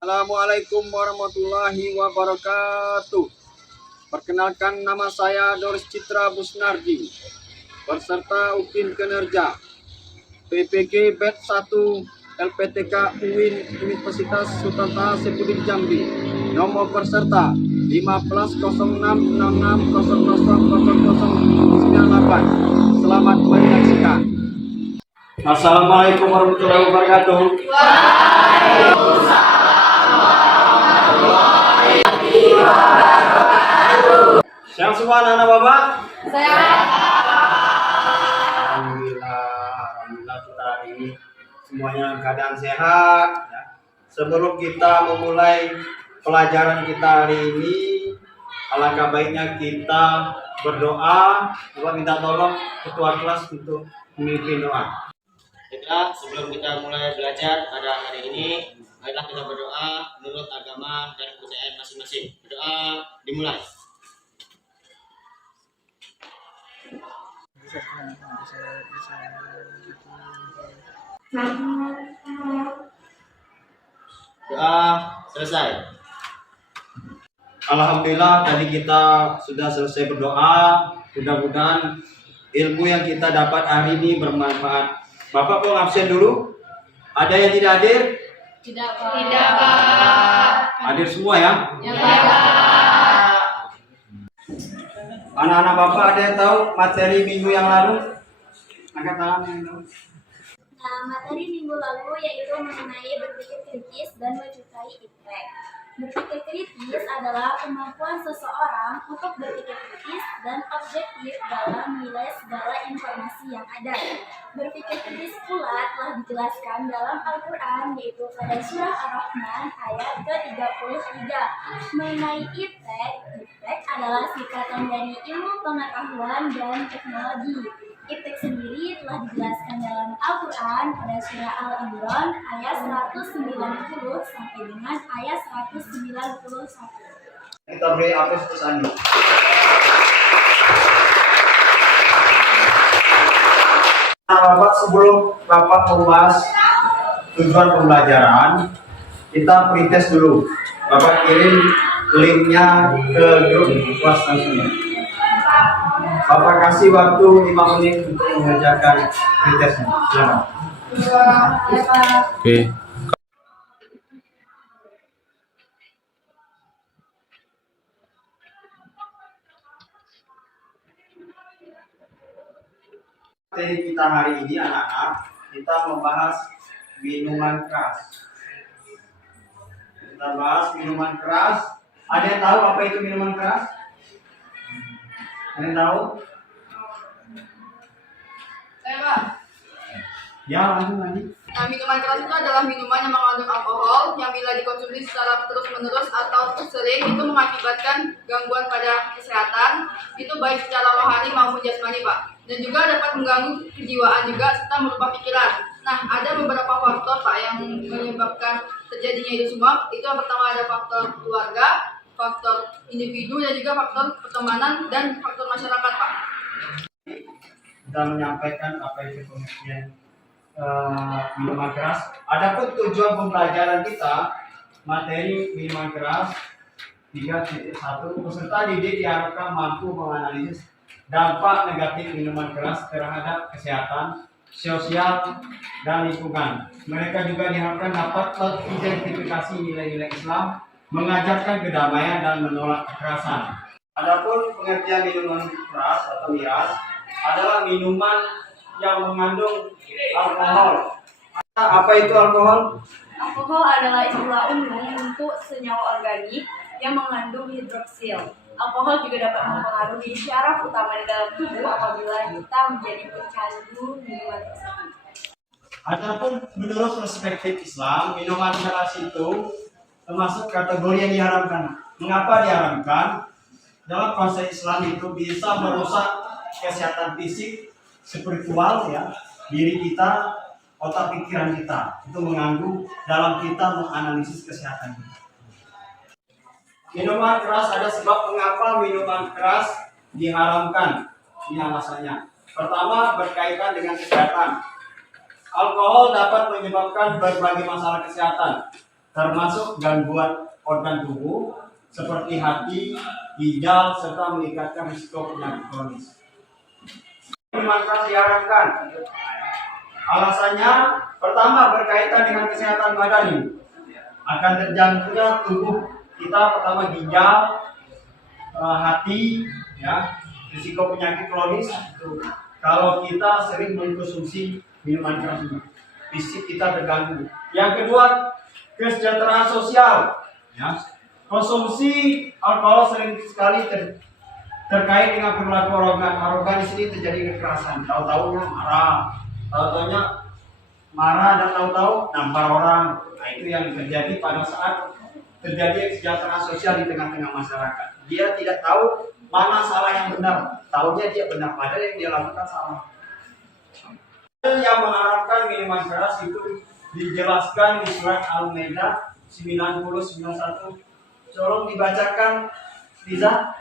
Assalamualaikum warahmatullahi wabarakatuh. Perkenalkan, nama saya Doris Citra Busnardi, beserta Upin Kinerja PPG Batch 1 LPTK UIN Universitas Sultan Saifuddin Jambi. Nomor peserta 150666000098. Selamat menyaksikan. Assalamualaikum warahmatullahi wabarakatuh. Siang semua anak-anak Bapak. Alhamdulillah kita hari ini semuanya keadaan sehat. Ya. Sebelum kita memulai pelajaran kita hari ini, alangkah baiknya kita berdoa. Bapak minta tolong ketua kelas untuk memimpin doa. Baiklah, sebelum kita mulai belajar pada hari ini, marilah kita berdoa menurut agama dan kepercayaan masing-masing. Berdoa dimulai. Doa selesai. Alhamdulillah tadi kita sudah selesai berdoa. Mudah-mudahan ilmu yang kita dapat hari ini bermanfaat. Bapak mau absen dulu? Ada yang tidak hadir? Tidak, Pak. Hadir semua ya? Ya, Pak. Anak-anak Bapak ada yang tahu materi minggu yang lalu? Angkat tangan yang tahu. Materi minggu lalu yaitu mengenai berpikir kritis dan mencintai impact. Berpikir kritis adalah kemampuan seseorang untuk berpikir kritis dan objektif dalam menilai segala informasi yang ada. Berpikir kritis pula telah dijelaskan dalam Al-Quran, yaitu pada surah Ar-Rahman ayat ke-33. Mengenai impact adalah singkatan dari ilmu pengetahuan dan teknologi. Impact sendiri telah dijelaskan dalam Al-Quran pada surah Al-Imran ayat 190 sampai dengan ayat 191. Kita beri apresiasi untuk Andi. Nah, Bapak, sebelum Bapak membahas tujuan pembelajaran, kita pretest dulu. Bapak kirim linknya ke grup kelas langsung. Bapak kasih waktu 5 menit untuk mengerjakan pretestnya. Silakan. Oke. Materi kita hari ini anak-anak, kita membahas minuman keras. Kita bahas minuman keras. Ada yang tahu apa itu minuman keras? Ada yang tahu? Pak. Ya, langsung lagi. Nah, minuman keras itu adalah minuman yang mengandung alkohol yang bila dikonsumsi secara terus-menerus atau sering itu mengakibatkan gangguan pada kesehatan, itu baik secara rohani maupun jasmani, Pak. Dan juga dapat mengganggu kejiwaan juga serta merupa pikiran. Nah, ada beberapa faktor, Pak, yang menyebabkan terjadinya itu semua. Itu yang pertama ada faktor keluarga, faktor individu, dan juga faktor pertemanan dan faktor masyarakat, Pak. Kita menyampaikan apa itu pengertian minuman keras. Adapun tujuan pembelajaran kita, materi minuman keras 3.1, peserta didik diharapkan mampu menganalisis dampak negatif minuman keras terhadap kesehatan, sosial, dan lingkungan. Mereka juga diharapkan dapat mengidentifikasi nilai-nilai Islam, mengajarkan kedamaian, dan menolak kekerasan. Adapun pengertian minuman keras atau miras adalah minuman yang mengandung alkohol. Apa itu alkohol? Alkohol adalah istilah umum untuk senyawa organik yang mengandung hidroksil. Alkohol juga dapat mempengaruhi syaraf utama di dalam tubuh apabila kita menjadi pecandu minuman tersebut. Adapun menurut perspektif Islam, minuman keras itu termasuk kategori yang diharamkan. Mengapa diharamkan? Dalam konsep Islam itu bisa merusak kesehatan fisik, spiritual ya, diri kita, otak pikiran kita. Itu mengganggu dalam kita menganalisis kesehatan kita. Minuman keras, ada sebab mengapa minuman keras diharamkan. Ini alasannya. Pertama, berkaitan dengan kesehatan. Alkohol dapat menyebabkan berbagai masalah kesehatan. termasuk gangguan organ tubuh seperti hati, ginjal, serta meningkatkan risiko penyakit kronis. Minuman keras diharamkan. Alasannya pertama berkaitan dengan kesehatan badan, akan terganggunya tubuh kita, pertama ginjal, hati, ya, risiko penyakit kronis. Kalau kita sering mengkonsumsi minuman keras ini, fisik kita terganggu. Yang kedua, kesejahteraan sosial. Ya. Konsumsi alkohol sering sekali terkait dengan perilaku arogan. Di sini terjadi kekerasan. Tahu-tahunya marah dan tahu-tahu nampar orang. Nah, itu yang terjadi pada saat terjadi kesejahteraan sosial di tengah-tengah masyarakat. Dia tidak tahu mana salah yang benar. Tahunya dia benar, padahal yang dia lakukan salah. Yang mengharapkan minuman keras itu dijelaskan di surat Al-Maidah 90:91. Tolong dibacakan, Liza.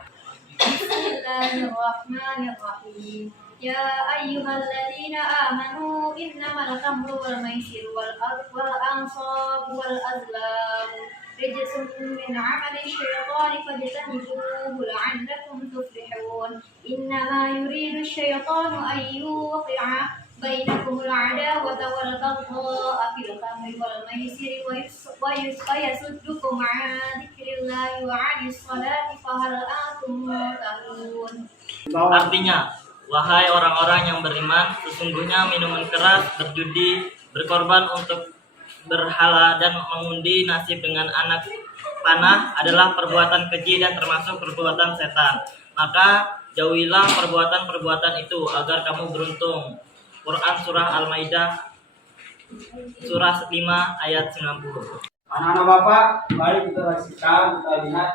Bismillahirrahmanirrahim. Ya ayyuhalladzina amanu innamal khamru wal maisiru wal ansab wal azlam rijsun min 'amali syaitani fajtanibuhu la'allakum tuflihun. Innama yuridu syaitanu an yuqi'a bainakumul 'adawata wal baghdha'a fil khamri wal maisiri wa yasuddukum 'an dzikrillahi wa 'anis salati fahal antum muntahun. Artinya, wahai orang-orang yang beriman, sesungguhnya minuman keras, berjudi, berkorban untuk berhala, dan mengundi nasib dengan anak panah adalah perbuatan keji dan termasuk perbuatan setan. Maka jauhilah perbuatan-perbuatan itu agar kamu beruntung. Quran Surah Al-Maidah Surah 5 ayat 90. Anak-anak Bapak, mari kita saksikan, kita lihat,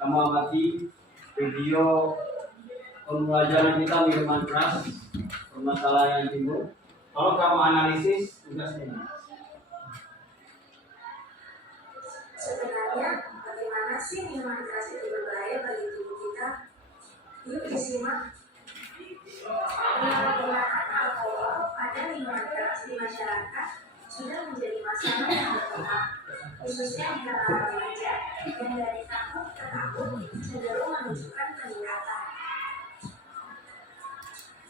kamu amati video pembelajaran kita minuman keras, permasalahan yang timbul. Kalau kamu analisis, tugasnya. Sebenarnya bagaimana sih minuman keras itu berbahaya bagi tubuh kita? Yuk disimak. Penyalahgunaan alkohol pada minuman keras di masyarakat sudah menjadi masalah yang berkembang, khususnya di kalangan remaja yang dari tahun ke tahun cenderung menunjukkan peningkatan.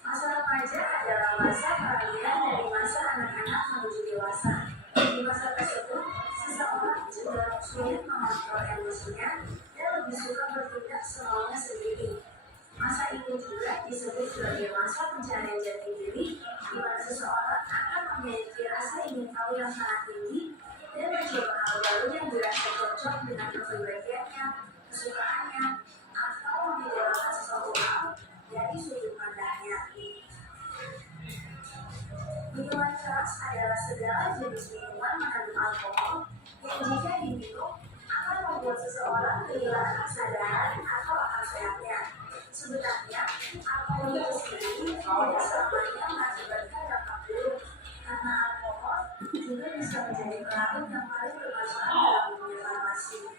Masa remaja adalah masa peralihan dari masa anak-anak menuju dewasa. Di masa tersebut, seseorang cenderung sulit mengontrol emosinya dan lebih suka bertindak semaunya sendiri. Masa ini juga disebut sebagai masa pencarian jati diri, di mana seseorang akan memiliki rasa ingin tahu yang sangat tinggi dan mencoba hal baru yang dirasa cocok dengan kepribadiannya, kesukaannya, atau mengidolakan sesuatu hal dari sudut pandangnya. Minuman keras adalah segala jenis minuman mengandung alkohol yang jika diminum akan membuat seseorang kehilangan kesadaran atau akal sehatnya. Sebenarnya, alkohol itu sendiri tidak selamanya mengakibatkan dampak buruk, karena alkohol juga bisa menjadi pelarut yang paling bermasalah dalam dunia farmasi.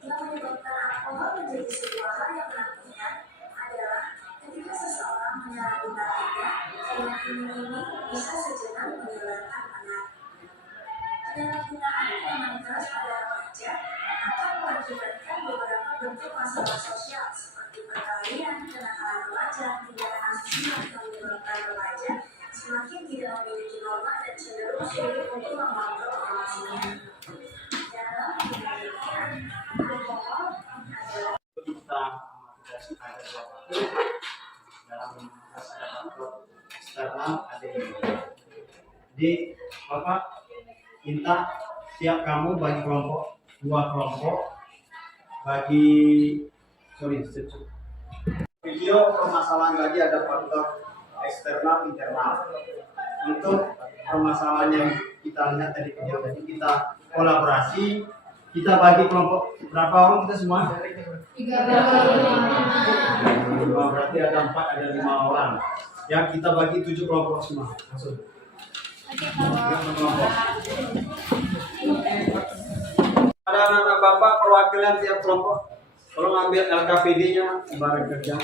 Yang menyebabkan alkohol menjadi sebuah hal yang menakutkan adalah ketika seseorang menyalahgunakannya, sehingga ini bisa sejenak menghilangkan penat. Penyalahgunaan minuman keras pada remaja akan mengakibatkan beberapa bentuk masalah sosial seperti perkelahian, kenakalan remaja, tindakan asusila yang menyebabkan remaja semakin tidak memiliki norma dan cenderung sulit untuk mengontrol emosinya. Dalam penelitian, alkohol adalah Kita dalam faktor eksternal ada di Bapak minta tiap kamu bagi kelompok, 2 kelompok, bagi video permasalahan tadi ada faktor eksternal internal. Untuk permasalahan yang kita lihat tadi video tadi, kita kolaborasi, kita bagi kelompok berapa orang kita semua? 3. Berarti ada 4, ada 5 orang. Ya, kita bagi 7 kelompok semua. Langsung. Kelompok. Ada anak-anak Bapak perwakilan tiap kelompok. Tolong ambil LKPD-nya bareng kerja.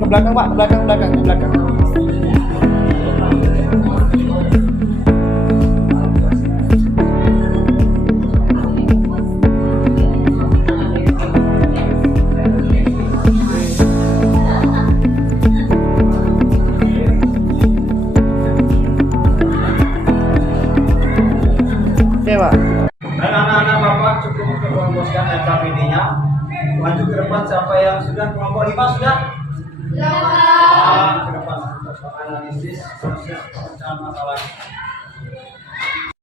ke belakang Pak, ke belakang, ke belakang. Oke Pak. Dan anak-anak Bapak cukup untuk merumuskan LKPD-nya. Maju ke depan siapa yang sudah kelompok 5 sudah? Ke depan untuk analisis proses pemecahan masalah.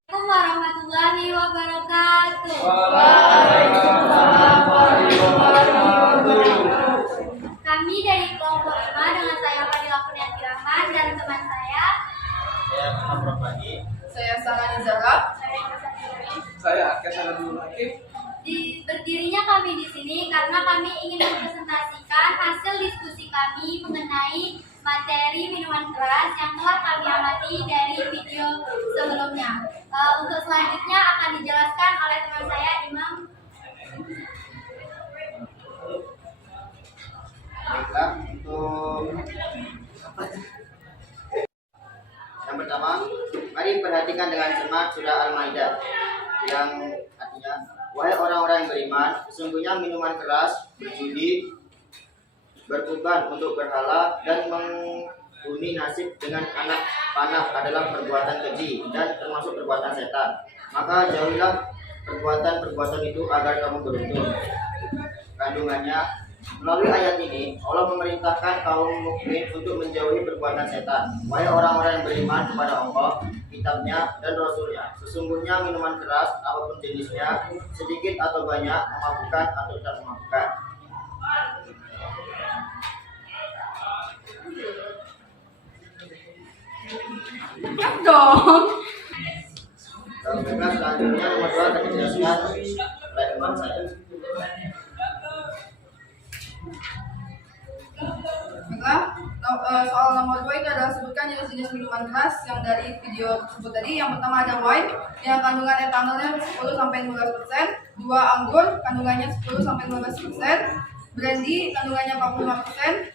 Assalamualaikum warahmatullahi wabarakatuh. Kami dari kelompok 5 dengan saya Fadil Kurniati Rahman dan teman saya. Saya Muhammad Pagi. Saya Sarani Zara. Saya Akesa Nabul Hakim. Berdirinya kami di sini karena kami ingin mempresentasikan hasil diskusi kami mengenai materi minuman keras yang telah kami amati dari video sebelumnya. Untuk selanjutnya akan dijelaskan oleh teman saya Imam. Baiklah, untuk yang pertama, mari perhatikan dengan cermat surah Al-Maidah yang artinya, wahai orang-orang yang beriman, sesungguhnya minuman keras, berjudi, berkurban untuk berhala, dan menghuni nasib dengan anak panah adalah perbuatan keji dan termasuk perbuatan setan. Maka jauhilah perbuatan-perbuatan itu agar kamu beruntung. Kandungannya, melalui ayat ini, Allah memerintahkan kaum mukmin untuk menjauhi perbuatan setan. Wahai orang-orang yang beriman kepada Allah, kitabnya, dan Rasulnya, sesungguhnya minuman keras, apapun jenisnya, sedikit atau banyak, memabukkan atau tidak memabukkan. Dong. Baiklah, selanjutnya nomor 2 akan dijelaskan oleh teman saya. Baiklah, soal nomor 2 itu adalah sebutkan jenis-jenis minuman keras yang dari video tersebut tadi. Yang pertama ada wine yang kandungan etanolnya 10-15%, 2 anggur kandungannya 10-15%, brandy kandungannya 45%,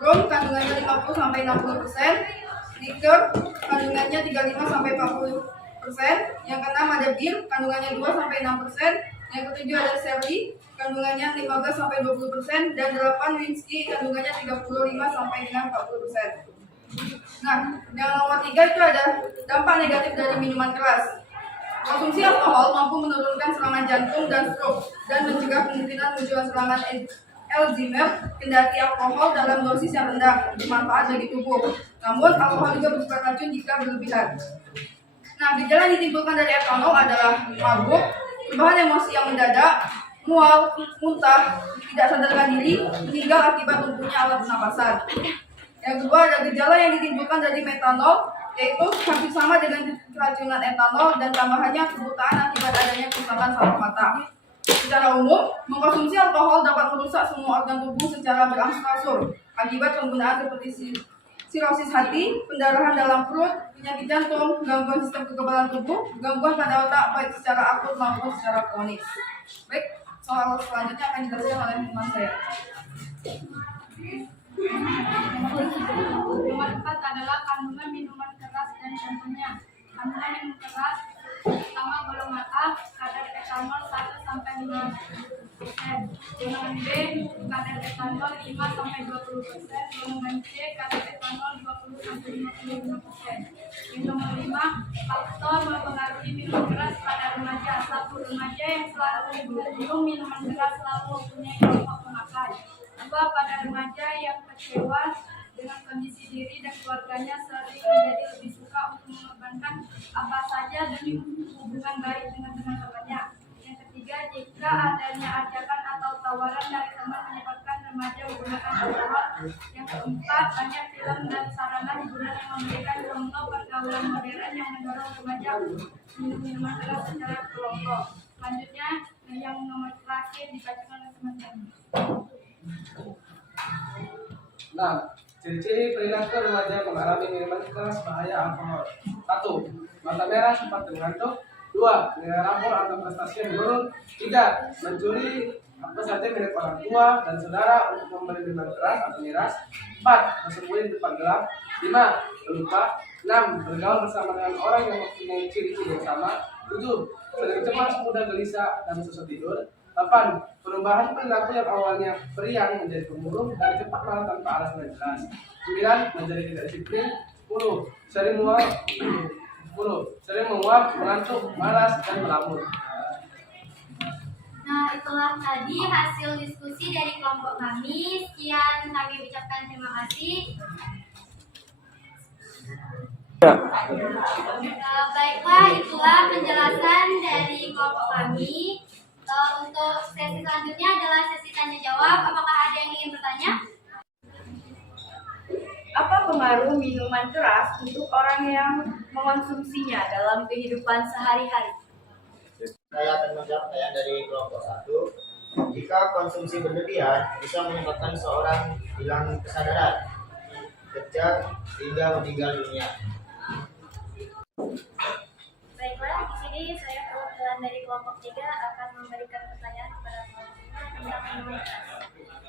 rum kandungannya 50-60%, liquor kandungannya 35-40%, yang keenam ada bir kandungannya 2-6%, yang ketujuh ada sherry kandungannya 15-20%, dan 8 whisky kandungannya 35-40%. Nah, yang nomor 3 itu ada dampak negatif dari minuman keras. Konsumsi alkohol mampu menurunkan serangan jantung dan stroke dan mencegah kemungkinan munculnya serangan Alzheimer, kendati alkohol dalam dosis yang rendah bermanfaat bagi tubuh. Namun, alkohol juga bersifat racun jika berlebihan. Nah, gejala yang ditimbulkan dari etanol adalah mabuk, perubahan emosi yang mendadak, mual, muntah, tidak sadarkan diri, meninggal akibat lumpuhnya alat pernapasan. Yang kedua ada gejala yang ditimbulkan dari metanol, yaitu hampir sama dengan keracunan etanol dan tambahannya kebutaan akibat adanya kerusakan saraf mata. Secara umum, mengkonsumsi alkohol dapat merusak semua organ tubuh secara berangsur-angsur akibat penggunaan seperti sirosis hati, pendarahan dalam perut, penyakit jantung, gangguan sistem kekebalan tubuh, gangguan pada otak baik secara akut maupun secara kronis. Baik, soal selanjutnya akan dijelaskan oleh teman saya. Nomor 4 adalah kandungan minuman keras dan contohnya. Kandungan minuman keras pertama golongan A kadar etanol 1-5%. Golongan B kadar etanol 5-20%. Golongan C kadar etanol 20-55%. Yang nomor 5 faktor mempengaruhi minuman keras pada remaja. 1. Remaja yang selalu minum minuman keras selalu mempunyai kelompok pemakai. 2. Pada remaja yang kecewa dengan kondisi diri dan keluarganya sering menjadi lebih suka untuk mengorbankan apa saja demi hubungan baik dengan teman-temannya. Yang ketiga, jika adanya ajakan atau tawaran dari teman menyebabkan remaja menggunakan alkohol. Yang keempat, banyak film dan sarana hiburan yang memberikan contoh pergaulan modern yang mendorong remaja minum minuman keras secara kelompok. Selanjutnya, yang nomor terakhir dibacakan oleh teman-teman. Nah, ciri-ciri perilaku remaja mengalami minuman keras bahaya alkohol. 1. Mata merah sempat mengantuk. 2. Nilai rapor atau prestasi menurun. 3. Mencuri apa saja milik orang tua dan saudara untuk memberi minuman keras atau miras. 4. Bersembunyi di tempat gelap. 5. Pelupa. 6. Bergaul bersama dengan orang yang mempunyai ciri-ciri yang sama. 7. Sering cemas, mudah gelisah, dan susah tidur. 8. Perubahan perilaku yang awalnya periang menjadi pemurung dan cepat marah tanpa alasan yang jelas. 9. Menjadi tidak disiplin. 10. Sering menguap, mengantuk, malas, dan melamun. Nah, itulah tadi hasil diskusi dari kelompok kami. Sekian kami ucapkan terima kasih. Baiklah, itulah penjelasan dari kelompok kami. Untuk sesi selanjutnya adalah sesi tanya jawab. Apakah ada yang ingin bertanya? Apa pengaruh minuman keras untuk orang yang mengonsumsinya dalam kehidupan sehari-hari? Saya akan menjawab pertanyaan dari kelompok 1. Jika konsumsi berlebihan bisa menyebabkan seorang hilang kesadaran, kejang hingga meninggal dunia. Baiklah, di sini saya perwakilan dari kelompok 3 akan memberikan pertanyaan kepada kelompok 5 tentang minuman keras.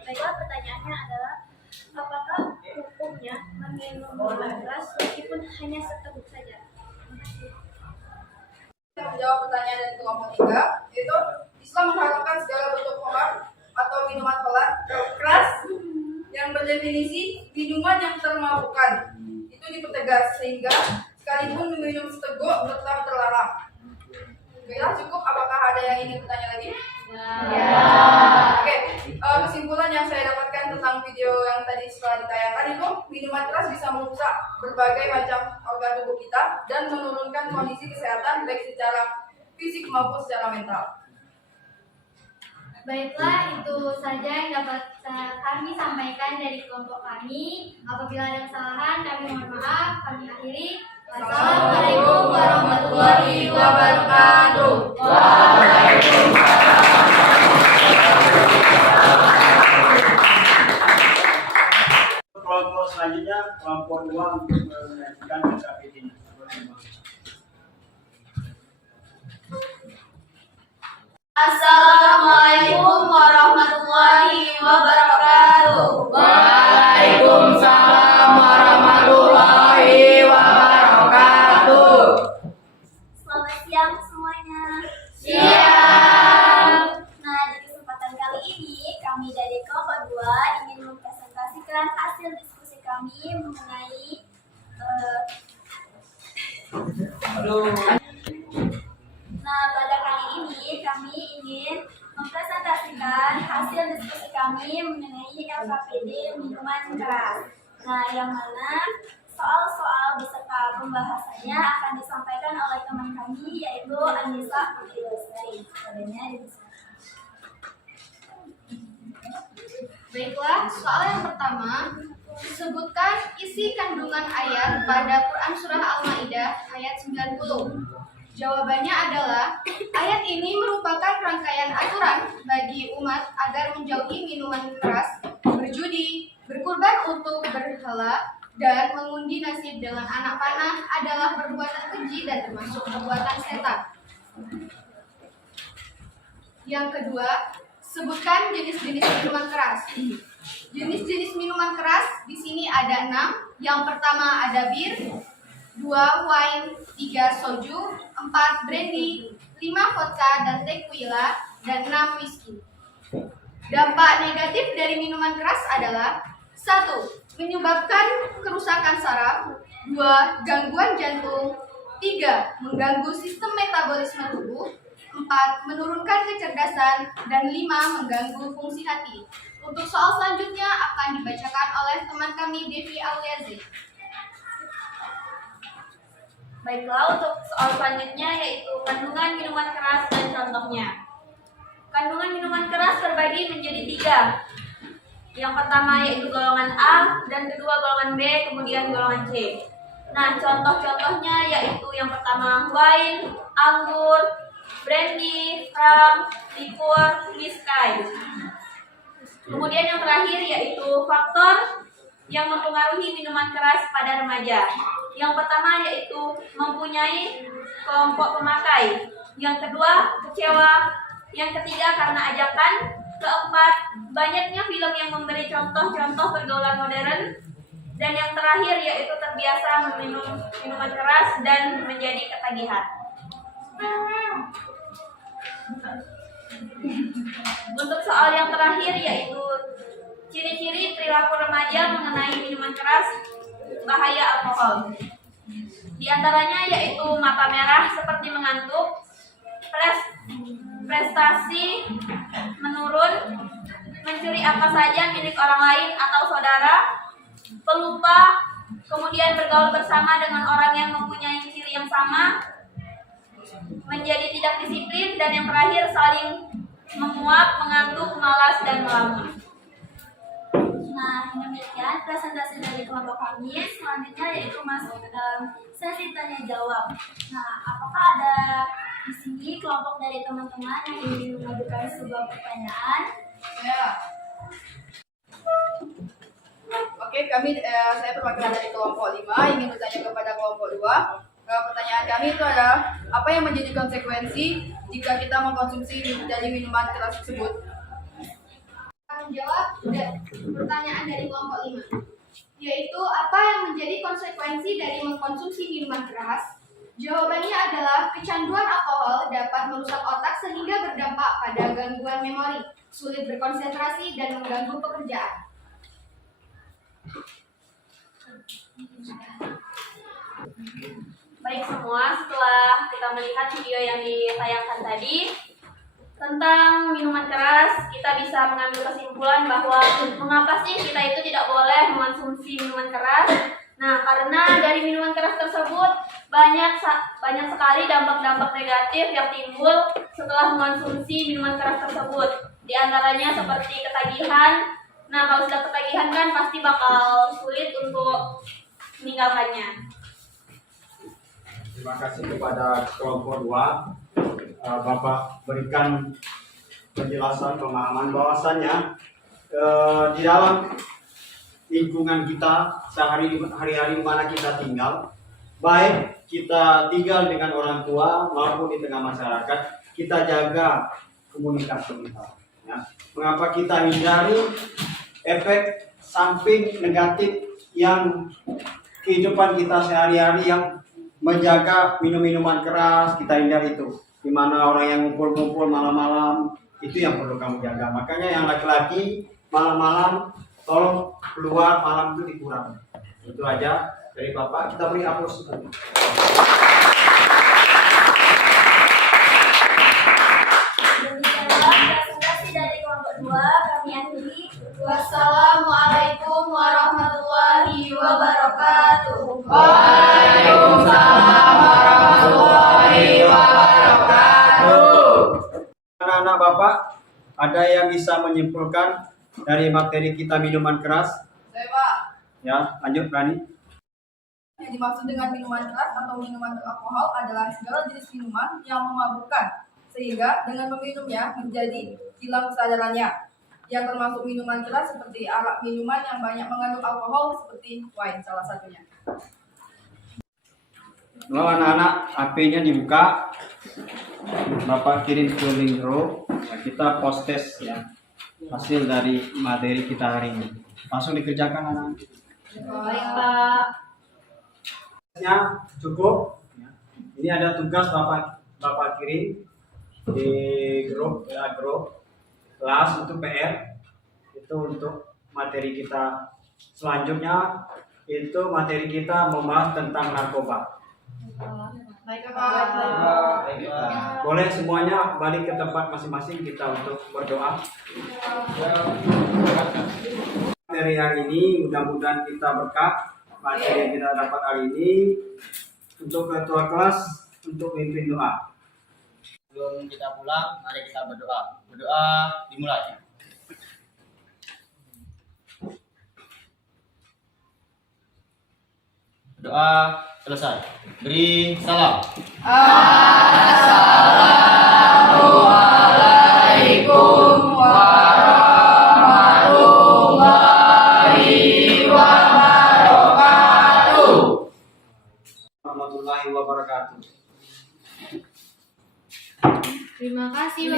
Baiklah, pertanyaannya adalah apakah hukumnya meminum minuman keras meskipun hanya seteguk saja? Saya menjawab pertanyaan dari kelompok 3, yaitu Islam mengharamkan segala bentuk khamar atau minuman keras yang berdefinisi minuman yang termabukkan. Itu dipertegas sehingga sekalipun meminum seteguk tetap terlarang. Baiklah, cukup. Apakah ada yang ingin bertanya lagi? Ya. Oke, kesimpulan yang saya dapatkan tentang video yang tadi setelah ditayangkan itu, minuman keras bisa merusak berbagai macam organ tubuh kita dan menurunkan kondisi kesehatan baik secara fisik maupun secara mental. Baiklah, itu saja yang dapat kami sampaikan dari kelompok kami. Apabila ada kesalahan, kami mohon maaf. Kami akhiri. Wassalamualaikum warahmatullahi wabarakatuh. Kelompok selanjutnya, kelompok 2 untuk menyajikan KPD ini. Assalamualaikum warahmatullahi wabarakatuh. Waalaikumsalam warahmatullahi wabarakatuh. Selamat siang semuanya. Siang. Nah, di kesempatan kali ini kami dari kelompok 2 ingin mempresentasikan hasil diskusi kami mengenai Nah, pada kali ini kami ingin mempresentasikan hasil diskusi kami mengenai LKPD minuman keras. Nah, yang mana soal-soal beserta pembahasannya akan disampaikan oleh teman kami yaitu Anissa Putri Lestari. Adanya di sini. Baiklah, soal yang pertama, sebutkan isi kandungan ayat pada Quran Surah Al-Ma'idah ayat 90. Jawabannya adalah, ayat ini merupakan rangkaian aturan bagi umat agar menjauhi minuman keras, berjudi, berkurban untuk berhala, dan mengundi nasib dengan anak panah adalah perbuatan keji dan termasuk perbuatan setan. Yang kedua, sebutkan jenis-jenis minuman keras. Jenis-jenis minuman keras di sini ada 6. Yang pertama ada bir, 2 wine, 3 soju, 4 brandy, 5 vodka dan tequila, dan 6 whisky. Dampak negatif dari minuman keras adalah 1. Menyebabkan kerusakan saraf, 2. Gangguan jantung, 3. Mengganggu sistem metabolisme tubuh, 4. Menurunkan kecerdasan, dan 5. Mengganggu fungsi hati. Untuk soal selanjutnya akan dibacakan oleh teman kami Devi Auliazi. Baiklah, untuk soal selanjutnya yaitu kandungan minuman keras dan contohnya. Kandungan minuman keras terbagi menjadi 3. Yang pertama yaitu golongan A, dan kedua golongan B, kemudian golongan C. Nah, contoh-contohnya yaitu yang pertama wine, anggur, brandy, rum, liquor, whisky. Kemudian yang terakhir yaitu faktor yang mempengaruhi minuman keras pada remaja. Yang pertama yaitu mempunyai kelompok pemakai. Yang kedua, kecewa. Yang ketiga, karena ajakan. Keempat, banyaknya film yang memberi contoh-contoh pergaulan modern. Dan yang terakhir yaitu terbiasa meminum minuman keras dan menjadi ketagihan. Untuk soal yang terakhir yaitu ciri-ciri perilaku remaja mengenai minuman keras, bahaya alkohol. Di antaranya yaitu mata merah seperti mengantuk, prestasi menurun, mencuri apa saja milik orang lain atau saudara, pelupa, kemudian bergaul bersama dengan orang yang mempunyai ciri yang sama, menjadi tidak disiplin, dan yang terakhir saling menguap, mengantuk, malas, dan melamun. Nah, demikian presentasi dari kelompok kami. Selanjutnya yaitu masuk ke dalam sesi tanya jawab. Nah, apakah ada di sini kelompok dari teman-teman yang ingin mengajukan sebuah pertanyaan? Ya. Oke, saya perwakilan dari kelompok 5 ingin bertanya kepada kelompok 2. Pertanyaan kami itu adalah, apa yang menjadi konsekuensi jika kita mengkonsumsi dari minuman keras tersebut? Menjawab pertanyaan dari kelompok 5, yaitu apa yang menjadi konsekuensi dari mengkonsumsi minuman keras? Jawabannya adalah kecanduan alkohol dapat merusak otak sehingga berdampak pada gangguan memori, sulit berkonsentrasi, dan mengganggu pekerjaan. Baik semua, setelah kita melihat video yang ditayangkan tadi tentang minuman keras, kita bisa mengambil kesimpulan bahwa mengapa sih kita itu tidak boleh mengonsumsi minuman keras. Nah, karena dari minuman keras tersebut banyak sekali dampak-dampak negatif yang timbul setelah mengonsumsi minuman keras tersebut. Di antaranya seperti ketagihan. Nah, kalau sudah ketagihan kan pasti bakal sulit untuk meninggalkannya. Terima kasih kepada kelompok 2. Bapak berikan penjelasan, pemahaman bahwasannya di dalam lingkungan kita hari-hari di mana kita tinggal, baik kita tinggal dengan orang tua maupun di tengah masyarakat, kita jaga komunikasi kita. Ya. Mengapa kita hindari efek samping negatif yang kehidupan kita sehari-hari yang menjaga minum-minuman keras, kita hindari itu. Di mana orang yang ngumpul-ngumpul malam-malam, itu yang perlu kamu jaga. Makanya yang laki-laki malam-malam tolong keluar malam itu dikurangi. Itu aja dari Bapak. Kita beri aplaus. Demikianlah presentasi dari kelompok 2. Kami akhiri. Wassalamualaikum warahmatullahi wabarakatuh. Waalaikumsalam warahmatullahi wabarakatuh. Anak-anak Bapak, ada yang bisa menyimpulkan dari materi kita minuman keras? Saya, Pak. Ya, lanjut Rani. Yang dimaksud dengan minuman keras atau minuman beralkohol adalah segala jenis minuman yang memabukkan, sehingga dengan meminumnya menjadi hilang kesadarannya. Yang termasuk minuman keras seperti arak minuman yang banyak mengandung alkohol seperti wine salah satunya. Kalau anak-anak HP-nya dibuka, Bapak kirim ke link group, ya, kita post test ya hasil dari materi kita hari ini. Langsung dikerjakan anak. Baik, Pak. Ya, cukup. Ya. Ini ada tugas Bapak kirim di grup grup kelas untuk PR. Itu untuk materi kita selanjutnya, itu materi kita membahas tentang narkoba. Baik, Pak. Boleh semuanya balik ke tempat masing-masing kita untuk berdoa. Dari hari ini mudah-mudahan kita berkah materi yang kita dapat hari ini. Untuk ketua kelas untuk memimpin doa. Sebelum kita pulang, mari kita berdoa. Berdoa dimulai. Doa selesai. Beri salam. Assalamualaikum warahmatullahi wabarakatuh. Warahmatullahi wabarakatuh. Terima kasih.